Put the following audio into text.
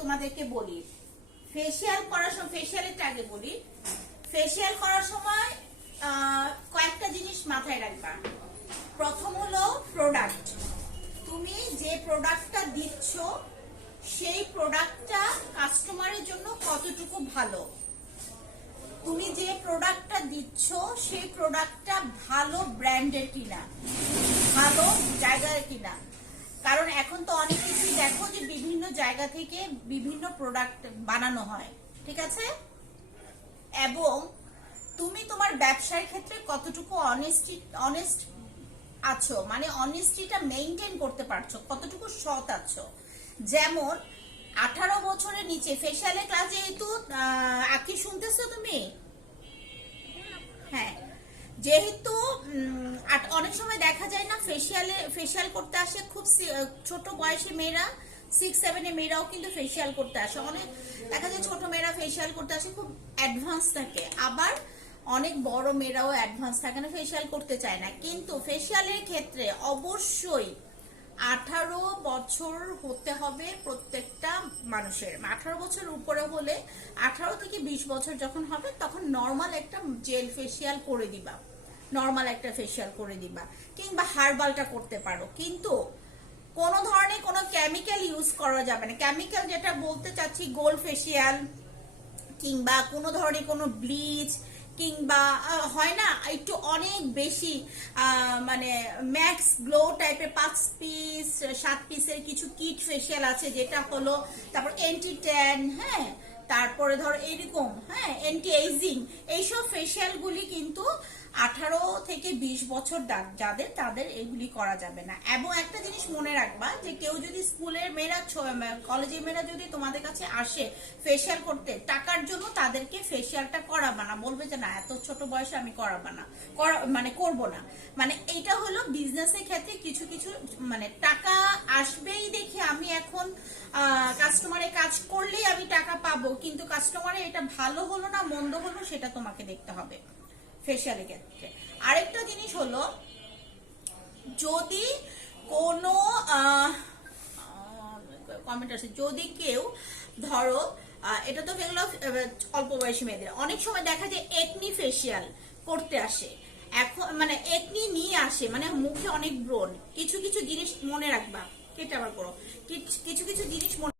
তোমাদেরকে বলি, ফেসিয়াল করার সময়, ফেসিয়ালের আগে বলি, ফেসিয়াল করার সময় কয়েকটা জিনিস মাথায় রাখবা। প্রথম হলো প্রোডাক্ট। তুমি যে প্রোডাক্টটা দিচ্ছ সেই প্রোডাক্টটা কাস্টমারের জন্য কতটুকু ভালো। তুমি যে প্রোডাক্টটা দিচ্ছ সেই প্রোডাক্টটা ভালো ব্র্যান্ডের কিনা, ভালো জায়গার কিনা। কারণ এখন তো অনেক কিছুই দেখো যে বিভিন্ন জায়গা থেকে বিভিন্ন প্রোডাক্ট বানানো হয়, ঠিক আছে। এবং তুমি তোমার ব্যবসার ক্ষেত্রে কতটুকু অনেস্ট আছো, মানে অনেস্টিটা মেইনটেইন করতে পারছো, কতটুকু সৎ আছো। যেমন 18 বছরের নিচে ফেসিয়ালের ক্লাস যেহেতু কি শুনতেছো তুমি? হ্যাঁ, যেহেতু অনেক সময় দেখা যায় না ফেসিয়াল করতে আসে খুব ছোট বয়সী মেয়েরা, 6-7 মেয়েরাও কিন্তু ফেসিয়াল করতে আসে। অনেক দেখা যায় ছোট মেয়েরা ফেসিয়াল করতে আসে খুব অ্যাডভান্স থাকে, আবার অনেক বড় মেয়েরাও অ্যাডভান্স থাকে না, ফেসিয়াল করতে চায় না। কিন্তু ফেসিয়ালের ক্ষেত্রে অবশ্যই 18 বছর হতে হবে প্রত্যেকটা মানুষের। 18 বছর উপরে হলে, 18 থেকে 20 বছর যখন হবে তখন নর্মাল একটা জেল ফেসিয়াল করে দিবা, নর্মাল একটা ফেসিয়াল করে দিবা, কিংবা হার্বালটা করতে পারো। কিন্তু কোনো ধরনের কোনো কেমিক্যাল ইউজ করা যাবে না। কেমিক্যাল যেটা বলতে চাচ্ছি, গোল্ড ফেসিয়াল কিংবা কোনো ধরনের কোনো ব্লিচ, কিংবা হয় না একটু অনেক বেশি মানে ম্যাক্স গ্লো টাইপের 5 পিস 7 পিসের কিছু কিট ফেসিয়াল আছে, যেটা হলো তারপর অ্যান্টি ট্যান, হ্যাঁ, তারপরে ধরো এরকম, হ্যাঁ, অ্যান্টি এইজিং, এইসব ফেসিয়াল গুলি কিন্তু 18 থেকে 20 বছর যাদের, তাদের এগুলি করা যাবে না। এবং একটা জিনিস মনে রাখবা, যে কেউ যদি স্কুলের মেয়েরা, কলেজের মেয়েরা যদি তোমাদের কাছে আসে ফেসিয়াল করতে, টাকার জন্য তাদেরকে ফেসিয়ালটা করাবা না, বলবে যে না এত ছোট বয়সে আমি করাবো না, মানে করবো না। মানে এইটা হলো বিজনেসের ক্ষেত্রে কিছু কিছু, মানে টাকা আসবেই দেখে আমি এখন কাস্টমারের কাজ করলেই আমি টাকা পাবো, কিন্তু কাস্টমারের এটা ভালো হলো না মন্দ হলো সেটা তোমাকে দেখতে হবে ফেসিয়ালের ক্ষেত্রে। আরেকটা জিনিস হলো, যদি কোনো কমেন্ট আছে, যদি কেউ ধরো এটা তো এগুলো অল্প বয়সী মেয়েদের, অনেক সময় দেখা যায় একনি ফেসিয়াল করতে আসে, এখন মানে একনি নিয়ে আসে, মানে মুখে অনেক ব্রণ। কিছু কিছু জিনিস মনে রাখবা, কেটে আবার করো, কিছু কিছু জিনিস